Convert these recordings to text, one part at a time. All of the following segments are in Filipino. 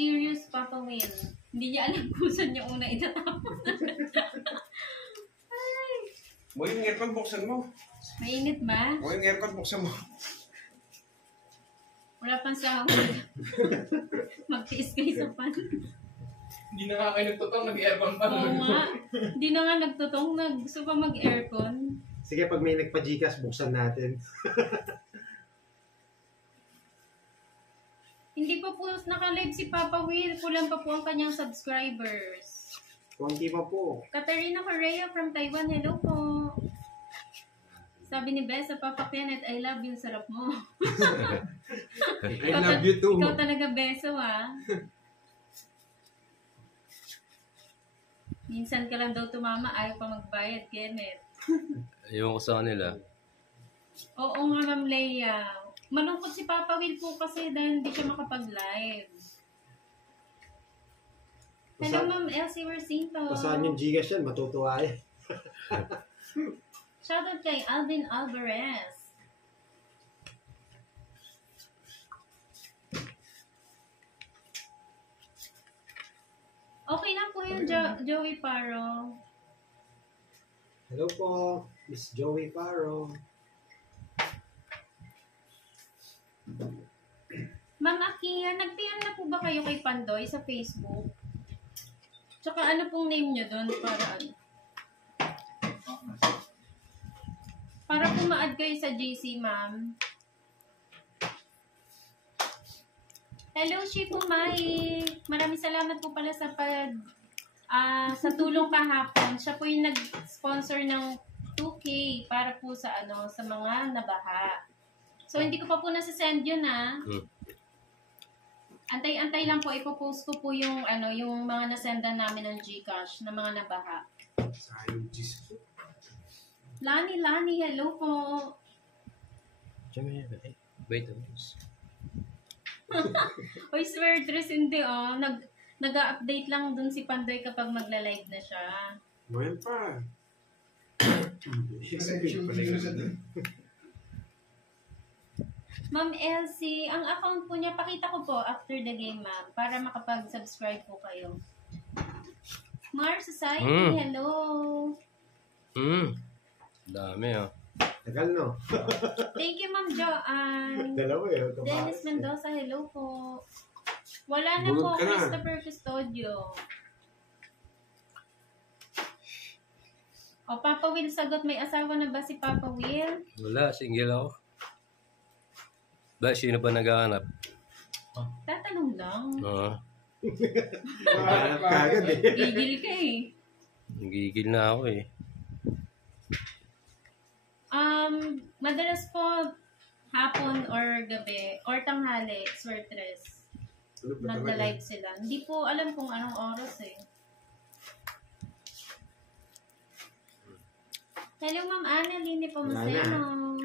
Serious, Papa Will. Hindi niya alam kung saan niya una itatapos. Ay. Boy, yung aircon, buksan mo. Mainit ba? Boy, yung aircon, buksan mo. Wala pang sahod. Magtiis kayo sa pan. Hindi na nga kayo nagtutong, nag-aircon pa. Oo nga. Hindi na nga nagtutong. Gusto pa mag-aircon. Sige, pag may nagpa-Gcash, buksan natin. Hindi pa po naka-live si Papa Will. Kulang pa po ang kanyang subscribers. Konti pa po. Katarina Correa from Taiwan. Hello po. Sabi ni Bessa, Papa Kenneth, I love you. Sarap mo. I love you too. Ikaw talaga, Beso, ha? Minsan ka lang daw tumama, ayaw pa magbayad, Kenneth. Ewan ko sa kanila. Oo nga, Ma'am Leia. Malungkot si Papa Will po kasi dahil hindi siya makapag-live. Hello, Ma'am Elsie Wersinto. Pasaan yung Gcash yan, matutuwa eh. Shoutout kay Alvin Alvarez. Okay na po yun, Joey Paro. Hello po, Miss Joey Paro. Ma'am Akia, nag-PM na po ba kayo kay Pandoy sa Facebook? Tsaka ano pong name nyo doon para ano? Para po ma-add kayo sa GC, ma'am. Hello, Shifu Mai. Maraming salamat po pala sa sa tulong kahapon. Siya po yung nag-sponsor ng 2K para po sa ano sa mga nabaha. So hindi ko pa po nasa-send yun Antay-antay lang po, ipopost ko po yung ano yung mga nasendan namin ng GCash na mga nabaha. Sayang, Jesus. Lani, hello po. Wait. Uy, swear, Tris, hindi nag-update lang dun si Pandoy kapag magla-live na siya. Noel pa. Ma'am Elsie, ang account po niya, pakita ko po after the game, ma'am, para makapag-subscribe po kayo. Mars Society, hello. Dami Tagal no? Thank you, Ma'am Joanne. Dalawa eh. Dennis Mendoza, hello po. Wala na Bulog po, ka na. Christopher Custodio. O, Papa Will, sagot, may asawa na ba si Papa Will? Wala, single ako. Ba, sino ba naghahanap? Tatanong lang. Oo. Mahanap ka agad eh. Gigil ka eh. Nagigil na ako eh. Madalas po hapon or gabi or tanghali, Swertres. Nagda-live sila. Hindi po alam kung anong oras eh. Hello, Ma'am Annalyn Pomoceno.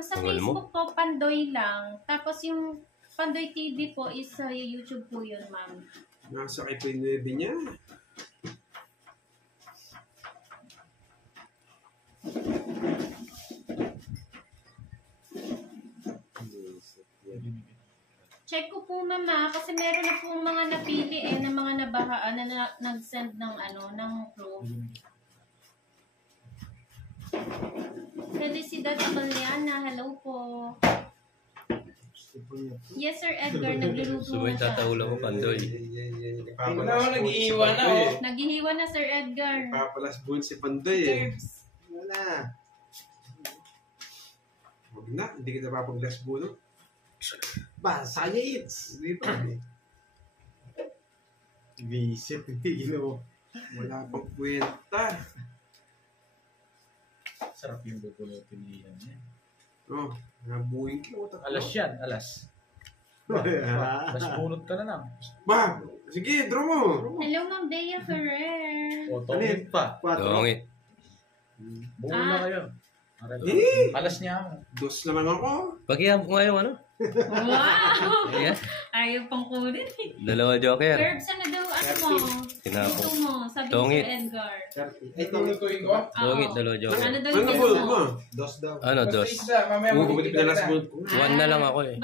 Sa Facebook po, Pandoy lang. Tapos yung Pandoy TV po is sa YouTube po yun, ma'am. Nasa kay Pinuebe niya. Check ko po, mama, kasi meron na po mga napili ng mga nabahaan na nag-send ng ng proof. Felicidad Abaliana, hello po. Yes, Sir Edgar, nagluluto Sumay na siya. tataulo ko, Pandoy. Nag-iiwan na Naghihiwa na, Sir Edgar. Papalas buwan si Pandoy eh. Curbs. Wala. Huwag na, hindi kita papaglas buwan. Ba, science! Hindi pa. Visit, hindi ginawa. Wala pang kwenta. Sarap yung bupunutin niya. Oh, nabuhin ko. Alas yan, alas. Mas bunot ka na lang. Ba, sige, draw mo. Hello, Ma'am Dea Ferrer. O, tongit pa. Dongit. Bunot na kayo. Eh! Alas niya ako. Dos naman ako. Pag-iam ko ngayon, ano? Wow! Ayan. Ayaw pang kunin. Dalawa joker. Curbs, ano daw Ano mo? Tinapos. Ito mo. Sabi ni Tongit. Sir Edgar. 30. Ay, tungit. Dongit, dalawa joke. Ano daw Ano yung bulot mo? mo? Dos daw. Ano, dos? Bumalik na last bullet ko. 1 na lang ako eh.